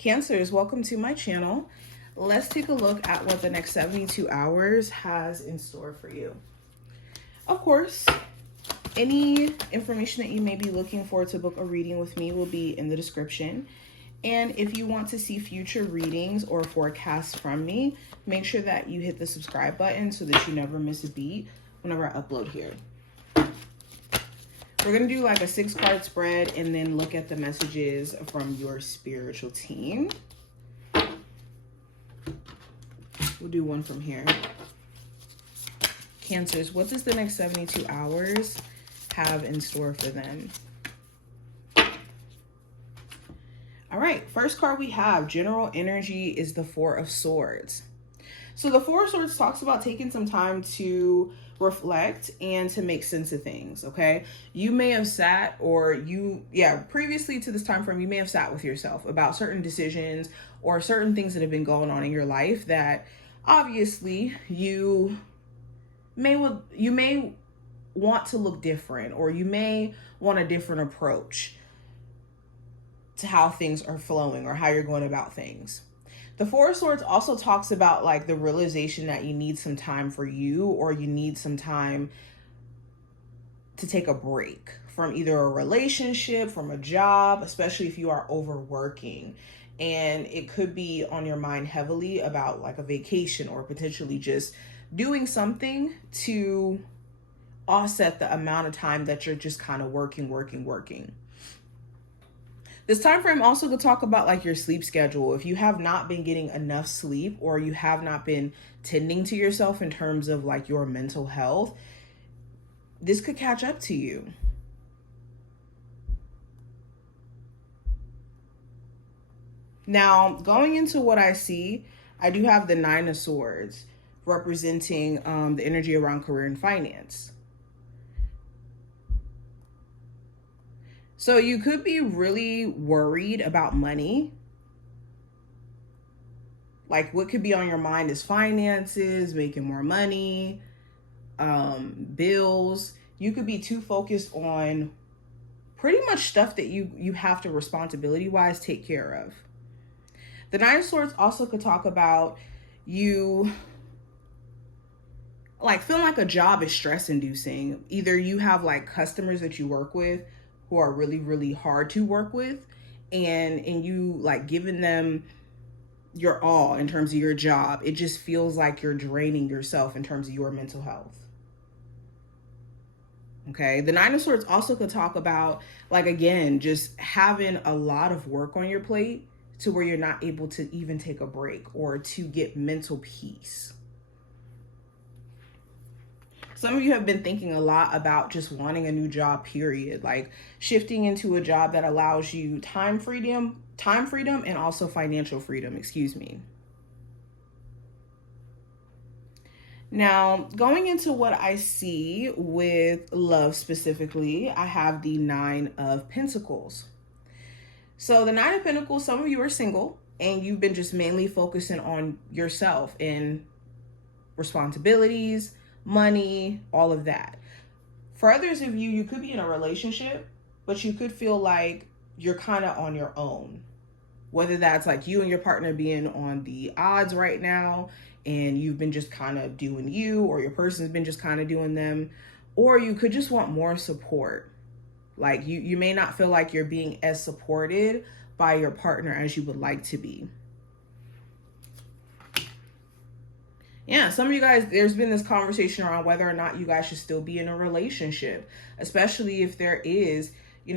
Cancers, welcome to my channel. Let's take a look at what the next 72 hours has in store for you. Of course, any information that you may be looking for to book a reading with me will be in the description. And if you want to see future readings or forecasts from me, make sure that you hit the subscribe button so that you never miss a beat whenever I upload here. We're going to do like a 6-card spread and then look at the messages from your spiritual team. We'll do one from here. Cancers, what does the next 72 hours have in store for them? All right, first card we have, general energy, is the Four of Swords. So the Four of Swords talks about taking some time to reflect and to make sense of things, okay? You may have sat previously to this time frame, you may have sat with yourself about certain decisions or certain things that have been going on in your life that obviously you may want to look different, or you may want a different approach to how things are flowing or how you're going about things. The Four of Swords also talks about like the realization that you need some time for you, or you need some time to take a break from either a relationship, from a job, especially if you are overworking. And it could be on your mind heavily about like a vacation, or potentially just doing something to offset the amount of time that you're just kind of working. This time frame also could talk about like your sleep schedule. If you have not been getting enough sleep, or you have not been tending to yourself in terms of like your mental health, this could catch up to you. Now, going into what I see, I do have the Nine of Swords representing the energy around career and finance. So you could be really worried about money. Like what could be on your mind is finances, making more money, bills. You could be too focused on pretty much stuff that you have to responsibility-wise take care of. The Nine of Swords also could talk about you like feeling like a job is stress-inducing. Either you have like customers that you work with who are really, really hard to work with, and you like giving them your all in terms of your job. It just feels like you're draining yourself in terms of your mental health. Okay, the Nine of Swords also could talk about like, again, just having a lot of work on your plate to where you're not able to even take a break or to get mental peace. Some of you have been thinking a lot about just wanting a new job, period. Like shifting into a job that allows you time freedom, and also financial freedom, excuse me. Now, going into what I see with love specifically, I have the Nine of Pentacles. So the Nine of Pentacles, some of you are single and you've been just mainly focusing on yourself and responsibilities, money, all of that. For others of you, you could be in a relationship, but you could feel like you're kind of on your own. Whether that's like you and your partner being on the odds right now, and you've been just kind of doing you, or your person's been just kind of doing them, or you could just want more support. Like you may not feel like you're being as supported by your partner as you would like to be. Yeah, some of you guys, there's been this conversation around whether or not you guys should still be in a relationship, especially if there is,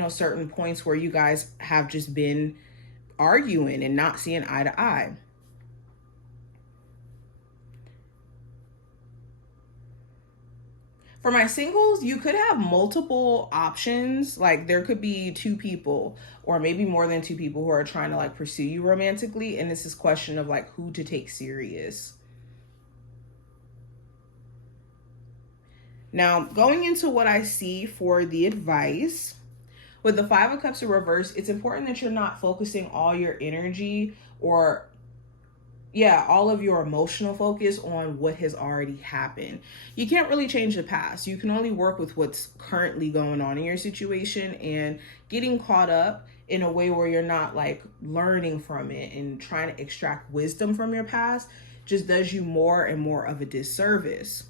certain points where you guys have just been arguing and not seeing eye to eye. For my singles, you could have multiple options. Like there could be 2 people or maybe more than 2 people who are trying to like pursue you romantically. And it's this question of like who to take serious. Now, going into what I see for the advice, with the Five of Cups in reverse, it's important that you're not focusing all your energy or all of your emotional focus on what has already happened. You can't really change the past. You can only work with what's currently going on in your situation, and getting caught up in a way where you're not like learning from it and trying to extract wisdom from your past just does you more and more of a disservice.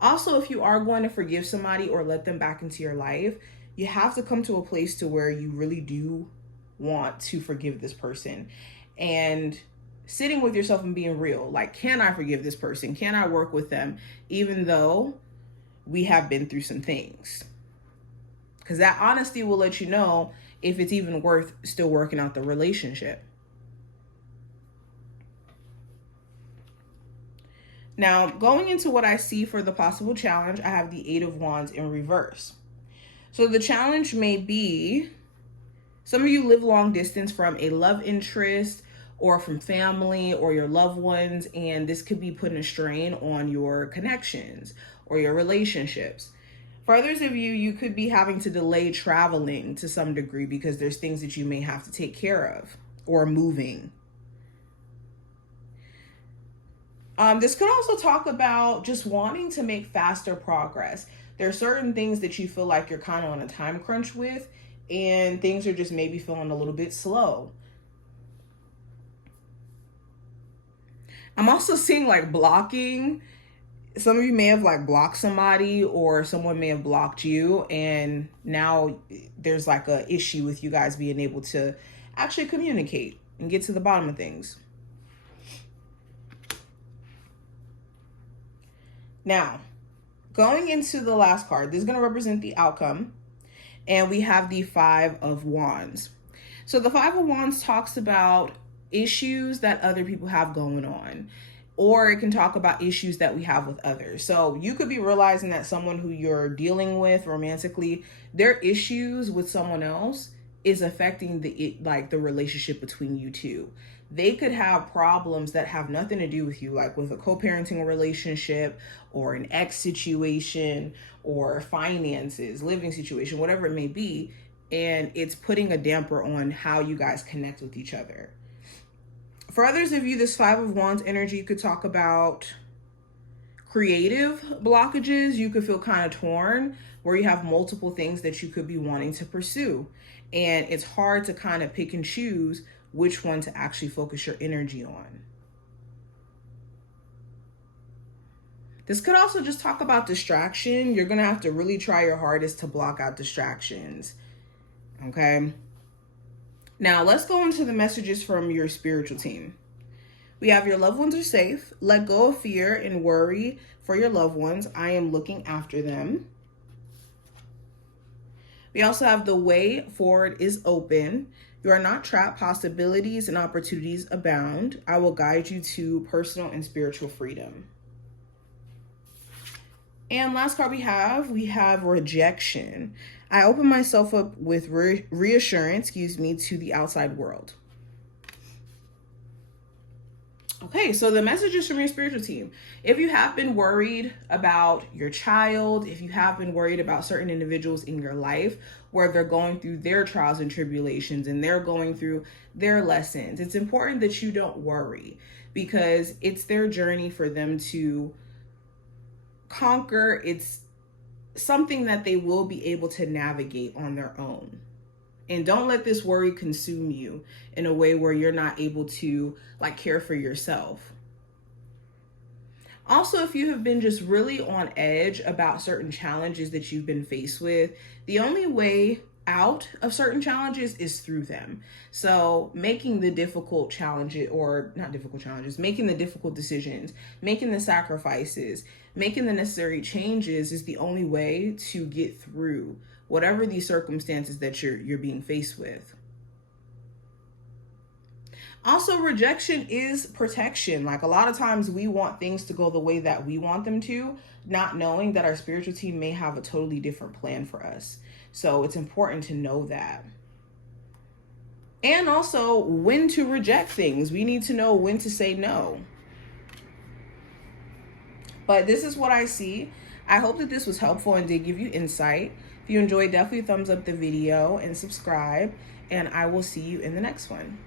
Also, if you are going to forgive somebody or let them back into your life, you have to come to a place to where you really do want to forgive this person, and sitting with yourself and being real. Like, can I forgive this person? Can I work with them even though we have been through some things? Because that honesty will let you know if it's even worth still working out the relationship. Now, going into what I see for the possible challenge, I have the 8 of Wands in reverse. So the challenge may be, some of you live long distance from a love interest or from family or your loved ones, and this could be putting a strain on your connections or your relationships. For others of you, you could be having to delay traveling to some degree because there's things that you may have to take care of, or moving. This could also talk about just wanting to make faster progress. There are certain things that you feel like you're kind of on a time crunch with, and things are just maybe feeling a little bit slow. I'm also seeing like blocking. Some of you may have like blocked somebody, or someone may have blocked you, and now there's like a issue with you guys being able to actually communicate and get to the bottom of things. Now, going into the last card, this is going to represent the outcome, and we have the 5 of Wands. So the 5 of Wands talks about issues that other people have going on, or it can talk about issues that we have with others. So you could be realizing that someone who you're dealing with romantically, their issues with someone else is affecting the relationship between you two. They could have problems that have nothing to do with you, like with a co-parenting relationship or an ex situation or finances, living situation, whatever it may be. And it's putting a damper on how you guys connect with each other. For others of you, this 5 of Wands energy could talk about creative blockages. You could feel kind of torn where you have multiple things that you could be wanting to pursue. And it's hard to kind of pick and choose which one to actually focus your energy on. This could also just talk about distraction. You're going to have to really try your hardest to block out distractions. Okay. Now let's go into the messages from your spiritual team. We have your loved ones are safe. Let go of fear and worry for your loved ones. I am looking after them. We also have the way forward is open. You are not trapped. Possibilities and opportunities abound. I will guide you to personal and spiritual freedom. And last card we have rejection. I open myself up with reassurance, to the outside world. Okay, so the messages from your spiritual team. If you have been worried about your child, if you have been worried about certain individuals in your life where they're going through their trials and tribulations and they're going through their lessons, it's important that you don't worry, because it's their journey for them to conquer. It's something that they will be able to navigate on their own. And don't let this worry consume you in a way where you're not able to care for yourself. Also, if you have been just really on edge about certain challenges that you've been faced with, the only way out of certain challenges is through them. So making the difficult challenges, or not difficult challenges, making the difficult decisions, making the sacrifices, making the necessary changes is the only way to get through whatever these circumstances that you're being faced with. Also, rejection is protection. Like, a lot of times we want things to go the way that we want them to, not knowing that our spiritual team may have a totally different plan for us. So it's important to know that. And also when to reject things. We need to know when to say no. But this is what I see. I hope that this was helpful and did give you insight. If you enjoyed, definitely thumbs up the video and subscribe. And I will see you in the next one.